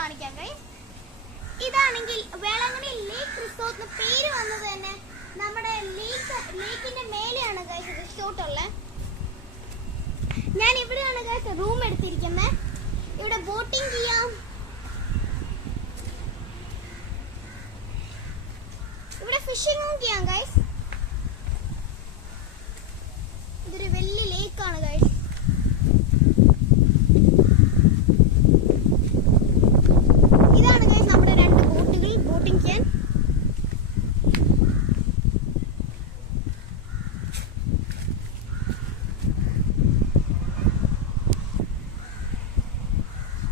കാണിക്കാം ഗൈസ്. ഇതാണെങ്കിൽ വേളാങ്കണ്ണി ലേക്ക് റിസോർട്ടിന് പേര് വന്നത് തന്നെ നമ്മുടെ ലേക്കിന്റെ മേലെയാണ് ഗൈസ് റിസോർട്ട് ഉള്ളത്. ഞാൻ ഇവിടെയാണ് ഗൈസ് റൂം എടുത്തിരിക്കുന്നത്. ഇവിടെ ബോട്ടിംഗ് ചെയ്യാം, ഇവിടെ ഫിഷിംഗും ചെയ്യാം ഗൈസ്. ഇതൊരു വലിയ ലേക്കാണ് ഗൈസ്. ഇതാണ് ഗൈസ് നമ്മുടെ 2 ബോട്ടുകൾ ബോട്ടിംഗ് ചെയ്യാൻ.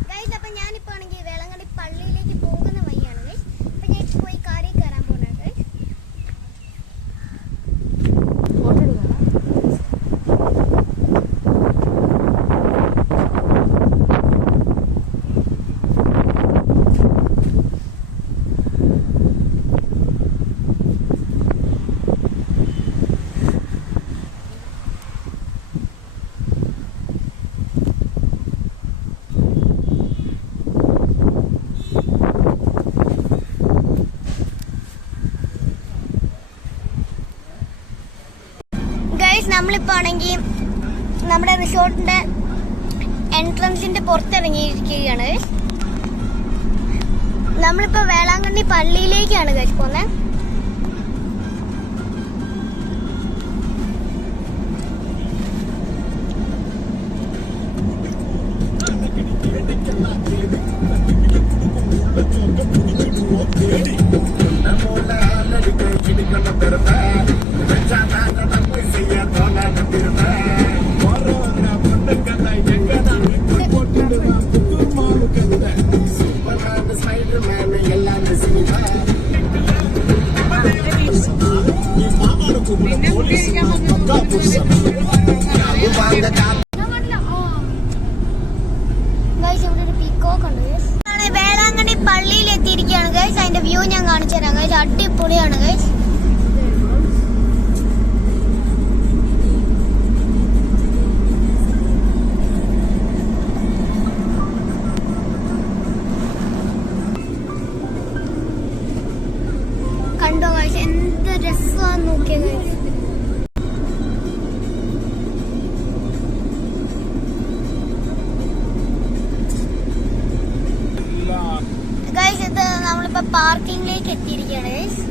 ഗൈസ് അപ്പൊ ഞാനിപ്പോ ആണെങ്കിൽ വേളാങ്കണ്ണി പള്ളിയിലേക്ക് പോകുന്ന വഴിയാണ് ഗൈസ്. അപ്പൊ ഞാൻ പോയി കാറിൽ കയറാൻ പോകുന്നത് ഗൈസ്. നമ്മളിപ്പോ ആണെങ്കിൽ നമ്മുടെ റിസോർട്ടിന്റെ എൻട്രൻസിന്റെ പുറത്തിറങ്ങിയിരിക്കുകയാണ്. നമ്മളിപ്പോ വേളാങ്കണ്ണി പള്ളിയിലേക്കാണ് ഗൈസ് പോകുന്നത്. വേളാങ്കണ്ണി പള്ളിയിൽ എത്തിയിരിക്കുകയാണ് ഗൈസ്. അതിന്റെ വ്യൂ ഞാൻ കാണിച്ചു തരാം ഗൈസ്. അടിപൊളിയാണ് ഗൈസ്. കണ്ടോ ഗൈസ്, എന്ത് രസമാണെന്ന് നോക്കിയ ഗൈസ്. ഗൈസ് ഇത് നമ്മളിപ്പോ പാർക്കിംഗിലേക്ക് എത്തിയിരിക്കുകയാണ് ഗൈസ്.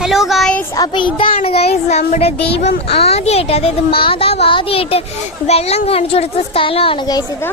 ഹലോ ഗായ്സ്, അപ്പൊ ഇതാണ് ഗായ്സ് നമ്മുടെ ദൈവം ആദ്യമായിട്ട്, അതായത് മാതാവ് ആദ്യമായിട്ട് വെള്ളം കാണിച്ചു കൊടുത്ത സ്ഥലമാണ് ഗായ്സ് ഇത്.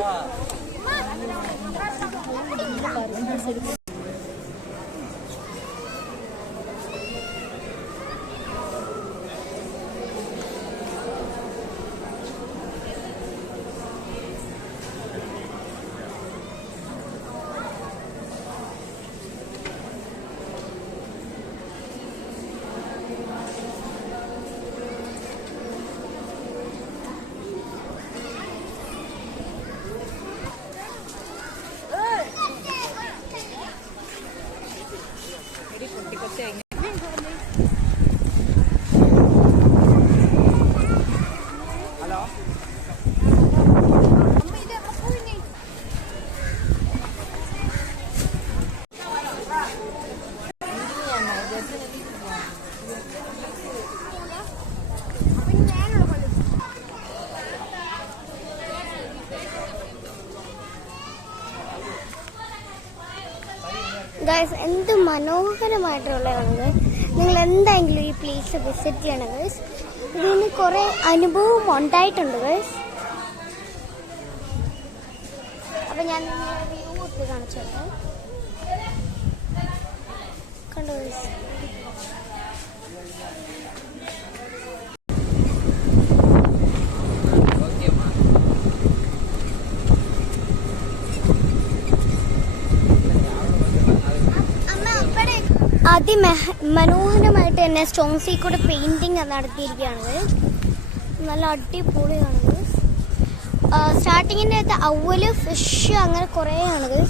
ഗൈസ് എന്ത് മനോഹരമായിട്ടുള്ളതാണ്. നിങ്ങൾ എന്തായെങ്കിലും ഈ പ്ലേസ് വിസിറ്റ് ചെയ്യണം ഗൈസ്. ഇതിന് കുറെ അനുഭവം ഉണ്ടായിട്ടുണ്ട് ഗൈസ്. അപ്പൊ ഞാൻ നിങ്ങളെ വ്യൂ ഒക്കെ കാണിച്ചു തരാം. കണ്ടോ ഗൈസ്, അതിമനോഹരമായിട്ട് തന്നെ സ്റ്റോൺസിൽ കൂടെ പെയിന്റിങ് നടത്തിയിരിക്കുകയാണത്. നല്ല അടിപൊളിയാണത്. സ്റ്റാർട്ടിങ്ങിൻ്റെ അകത്ത് അവല് ഫിഷ് അങ്ങനെ കുറേ ആണത്.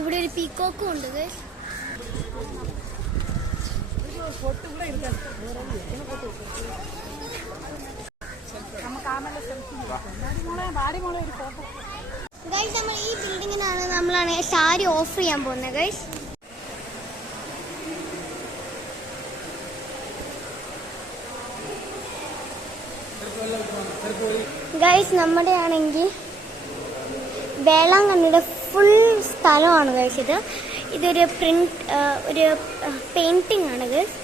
ഇവിടെ ഒരു പീക്കോക്കും ഉണ്ട്. ഗൈസ് നമ്മൾ ഈ ബിൽഡിങ്ങിനാണ് നമ്മളാണ് സാരി ഓഫർ ചെയ്യാൻ പോകുന്നത്. ഗൈസ് ഗൈസ് നമ്മുടെ ആണെങ്കിൽ വേളാങ്കണ്ണിയുടെ ഫുൾ സ്ഥലമാണ് കഴിച്ചത്. ഇതൊരു ഒരു പെയിന്റിംഗ് ആണ് ഗൈസ്.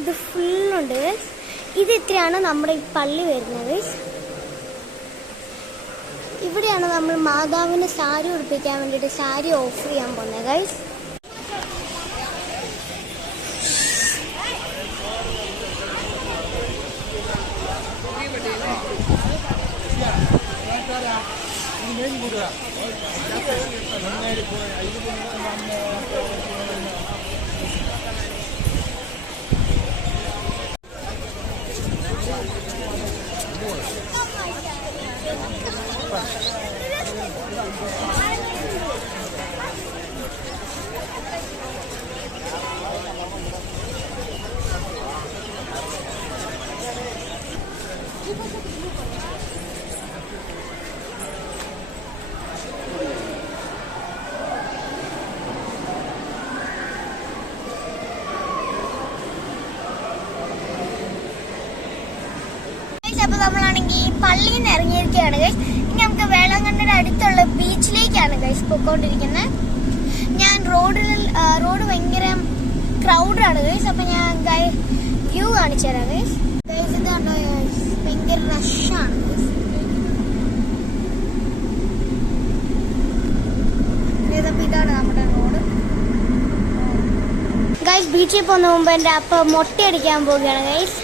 ഇത് ഫുള്ളുണ്ട് ഗൈസ്. ഇത് ഇത്രയാണ് നമ്മുടെ ഈ പള്ളി വരുന്നത് ഗൈസ്. ഇവിടെയാണ് നമ്മൾ മാതാവിന് സാരി ഉടുപ്പിക്കാൻ വേണ്ടിയിട്ട് സാരി ഓഫർ ചെയ്യാൻ പോകുന്നത് ഗൈസ്. അപ്പോൾ നമ്മളാണെങ്കിൽ പള്ളിയിൽ നിന്ന് ഇറങ്ങിയിരിക്കുകയാണ് ഗൈസ്. ഇനി നമുക്ക് വേളാങ്കണ്ണിയുടെ അടുത്തുള്ള ബീച്ചിലേക്കാണ് ഗൈസ് പോയിക്കൊണ്ടിരിക്കുന്നത്. ഞാൻ റോഡ് ഭയങ്കര ക്രൗഡാണ് ഗൈസ്. അപ്പോൾ ഞാൻ വ്യൂ കാണിച്ചു തരാം ഗൈസ്. ഗൈസ് ഇതാണോ ഗൈസ്, ഭയങ്കര റഷാണ് ഗൈസ്. ഇതാണ് നമ്മുടെ റോഡ് ഗൈസ്. ബീച്ചിൽ പോകുന്ന മുമ്പ് എൻ്റെ അപ്പ മൊട്ടയടിക്കാൻ പോവുകയാണ് ഗൈസ്.